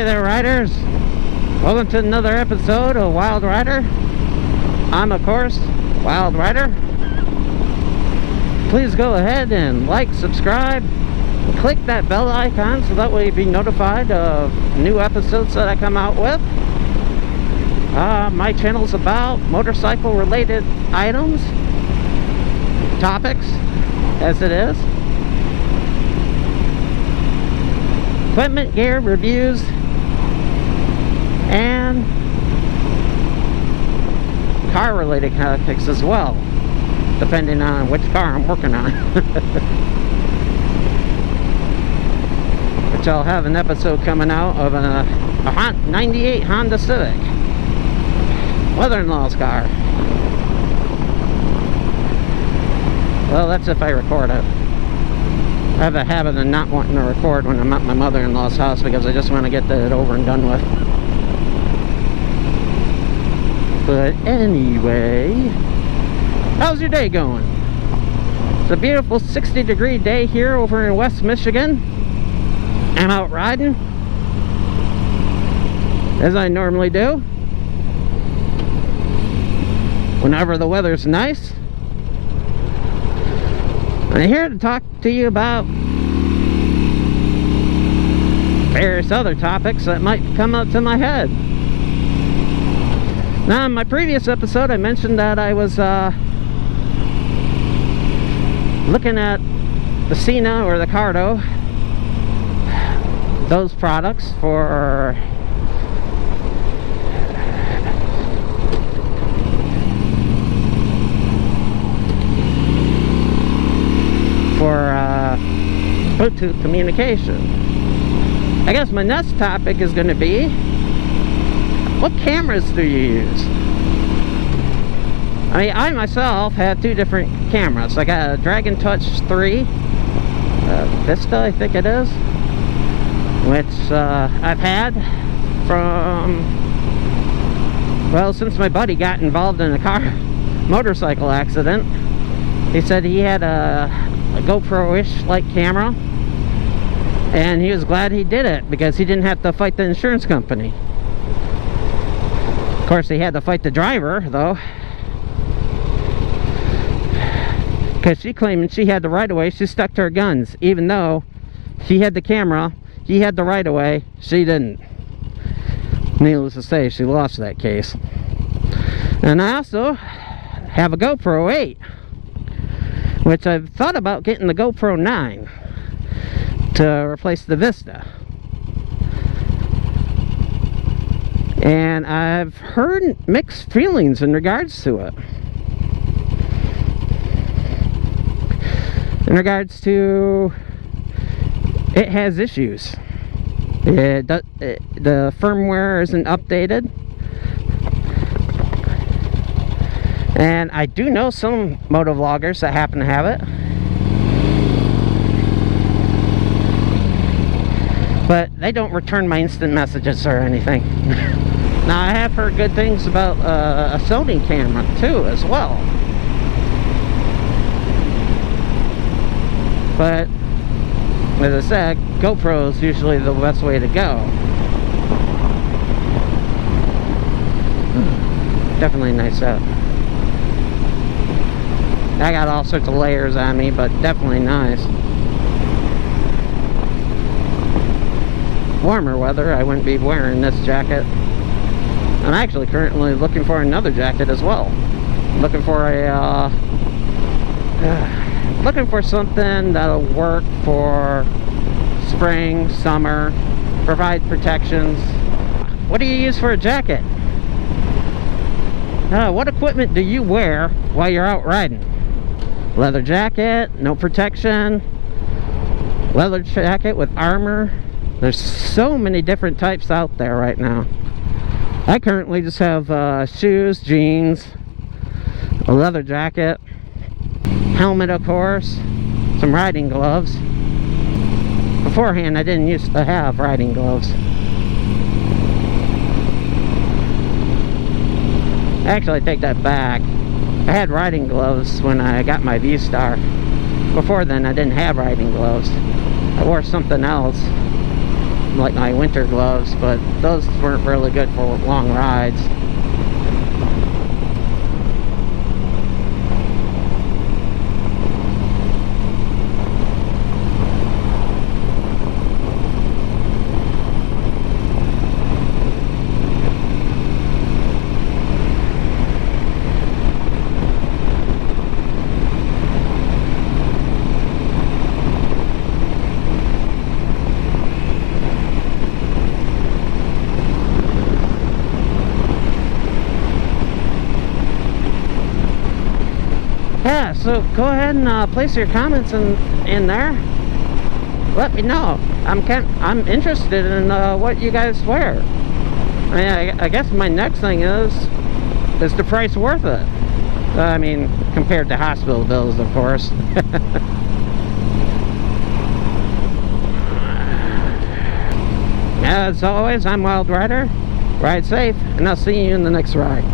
Hey there, riders. Welcome to another episode of Wild Rider. I'm, of course, Wild Rider. Please go ahead and like, subscribe, and click that bell icon so that way you'll be notified of new episodes that I come out with. My channel's about motorcycle related items, topics, as it is. Equipment, gear, reviews, and car related topics as well, depending on which car I'm working on. Which I'll have an episode coming out of a 98 Honda Civic, mother-in-law's car. Well, that's if I record it. I have a habit of not wanting to record when I'm at my mother-in-law's house because I just want to get that over and done with. But anyway, how's your day going? It's a beautiful 60-degree day here over in West Michigan. I'm out riding, as I normally do, whenever the weather's nice. I'm here to talk to you about various other topics that might come up to my head. Now, in my previous episode, I mentioned that I was looking at the Sena or the Cardo, those products for Bluetooth communication. I guess my next topic is going to be, what cameras do you use? I mean, I myself have two different cameras. I got a Dragon Touch 3 Vista, I think it is, which I've had from, well, since my buddy got involved in a motorcycle accident. He said he had a GoPro-ish like camera, and he was glad he did it because he didn't have to fight the insurance company. Of course, he had to fight the driver, though, because she claimed she had the right-of-way. She stuck to her guns. Even though she had the camera, he had the right-of-way, she didn't. Needless to say, she lost that case. And I also have a GoPro 8, which I've thought about getting the GoPro 9 to replace the Vista. And I've heard mixed feelings in regards to it. In regards to, it has issues. The firmware isn't updated. And I do know some motovloggers that happen to have it. But they don't return my instant messages or anything. Now, I have heard good things about a Sony camera too, as well. But, as I said, GoPro is usually the best way to go. Definitely nice out. I got all sorts of layers on me, but definitely nice. Warmer weather, I wouldn't be wearing this jacket. I'm actually currently looking for another jacket as well. Looking for a looking for something that'll work for spring, summer, provide protections. What do you use for a jacket? What equipment do you wear while you're out riding? Leather jacket, no protection, leather jacket with armor. There's so many different types out there right now. I currently just have shoes, jeans, a leather jacket, helmet, of course, some riding gloves. Beforehand, I didn't used to have riding gloves. Actually, I take that back. I had riding gloves when I got my V-Star. Before then, I didn't have riding gloves. I wore something else. like my winter gloves, but those weren't really good for long rides. Yeah, so go ahead and place your comments in there. Let me know. I'm interested in what you guys wear. I mean, I guess my next thing is the price worth it? I mean, compared to hospital bills, of course. As always, I'm Wild Rider. Ride safe, and I'll see you in the next ride.